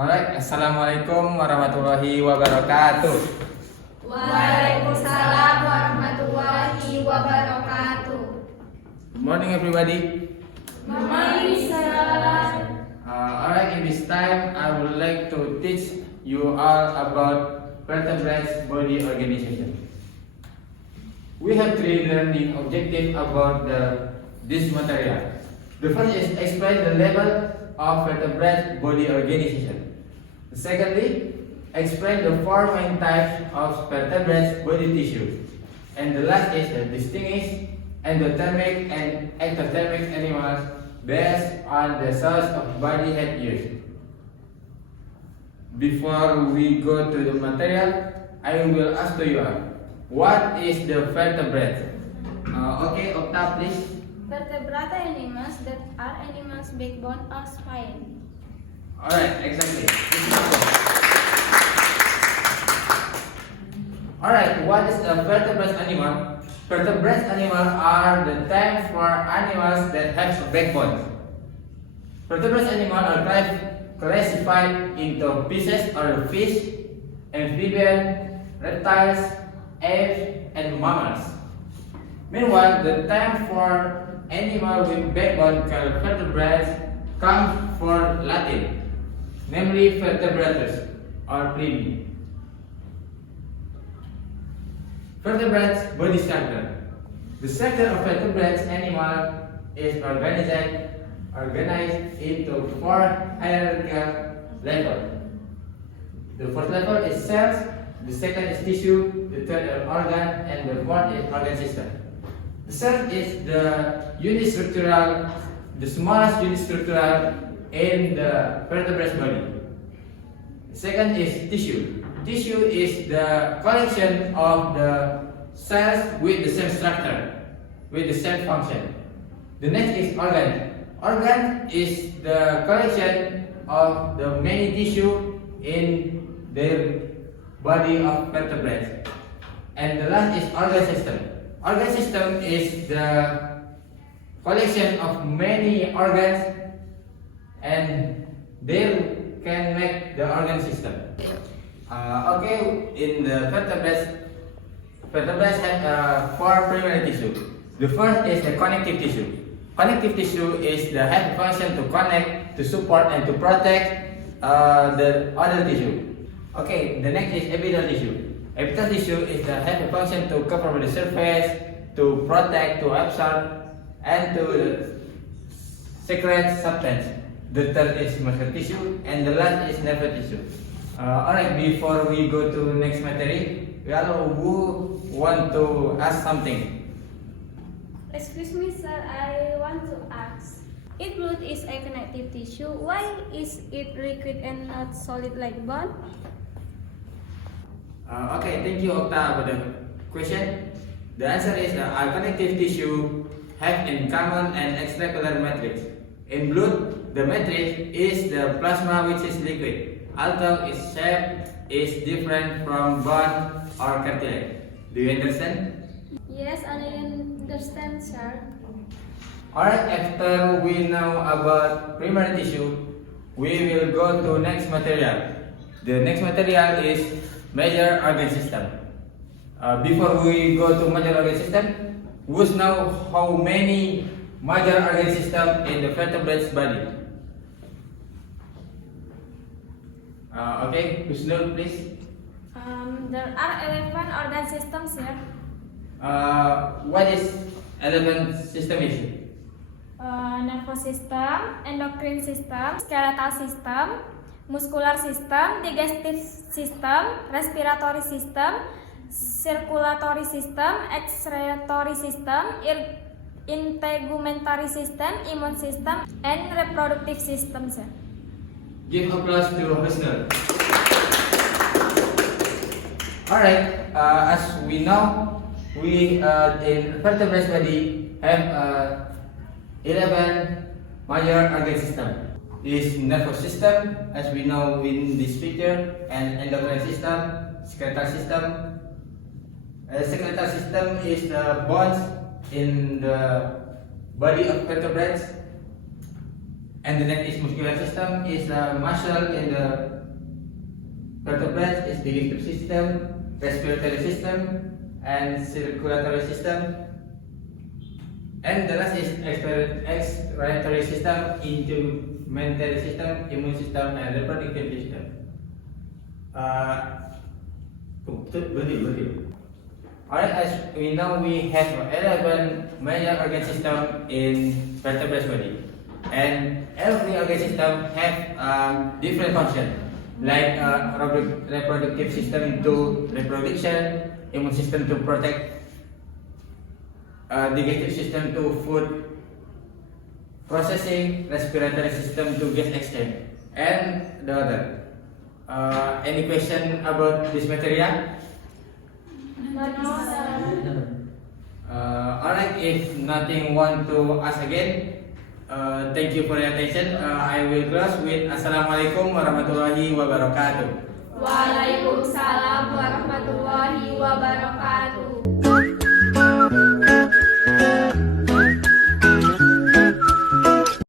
Alright, Assalamualaikum warahmatullahi wabarakatuh. Waalaikumsalam warahmatullahi wabarakatuh. Good morning, everybody. Good morning, sir. Alright, in this time, I would like to teach you all about vertebrate body organization. We have three learning objectives about this material. The first is explain the level of vertebrate body organization. Secondly, explain the four main types of vertebrate body tissue. And the last is distinguish endothermic and ectothermic animals based on the size of body head used. Before we go to the material, I will ask to you all, what is the vertebrate? Okay, Okta, please. Vertebrate animals that are animals backbone or spine. Alright, exactly. Alright, what is a vertebrate animal? Vertebrate animals are the term for animals that have a backbone. Vertebrate animals are classified into species or fish, amphibians, reptiles, apes, and mammals. Meanwhile, the term for animal with backbone called vertebrates comes from Latin, namely vertebratus or primi. Vertebrates body structure. The structure of vertebrate animal is organized into four hierarchical levels. The first level is cells, the second is tissue, the third is organ, and the fourth is organ system. The cell is the smallest unit structural in the vertebrate body. The second is tissue. Tissue is the collection of the cells with the same structure, with the same function. The next is organ. Organ is the collection of the many tissue in the body of vertebrates. And the last is organ system. Organ system is the collection of many organs and they can make the organ system. Okay, in the vertebrates have four primary tissue. The first is the connective tissue. Connective tissue is the have function to connect, to support, and to protect the other tissue. Okay, the next is epithelial tissue. Epithelial tissue is the have a function to cover the surface, to protect, to absorb, and to secrete substance. The third is muscular tissue, and the last is nerve tissue. Alright, before we go to next material, we all who want to ask something. Excuse me, sir. I want to ask. If blood is a connective tissue, why is it liquid and not solid like bone? Okay, thank you, Okta, for the question. The answer is our connective tissue have in common an extracellular matrix. In blood, the matrix is the plasma which is liquid, although its shape is different from bone or cartilage. Do you understand? Yes, I understand, sir. Alright, after we know about primary tissue, we will go to next material. The next material is major organ system. Before we go to major organ system, we know how many major organ system in the vertebrate's body. Okay, Husnul, please. There are 11 organ systems here. What is 11 system is? Nervous system, endocrine system, skeletal system, muscular system, digestive system, respiratory system, circulatory system, excretory system, integumentary system, immune system, and reproductive system, sir. Give applause to Husnul. Alright, as we know, we in vertebrate body have 11 major organ system. This nervous system, as we know in this picture, and endocrine system, skeletal system. Skeletal system is the bones in the body of vertebrates. And the next is muscular system, is the muscle in the vertebrates, is digestive system, respiratory system, and circulatory system. And the last is expiratory system, integumentary system, immune system, and reproductive system. Alright, as we know, we have 11 major organ system in vertebrate body, and every organ system have different function, like reproductive system to reproduction, immune system to protect, digestive system to food processing, respiratory system to gas exchange, and the other. Any question about this material? No, sir. Alright, if nothing want to ask again, thank you for your attention. I will close with Assalamualaikum warahmatullahi wabarakatuh. Waalaikumsalam warahmatullahi wabarakatuh.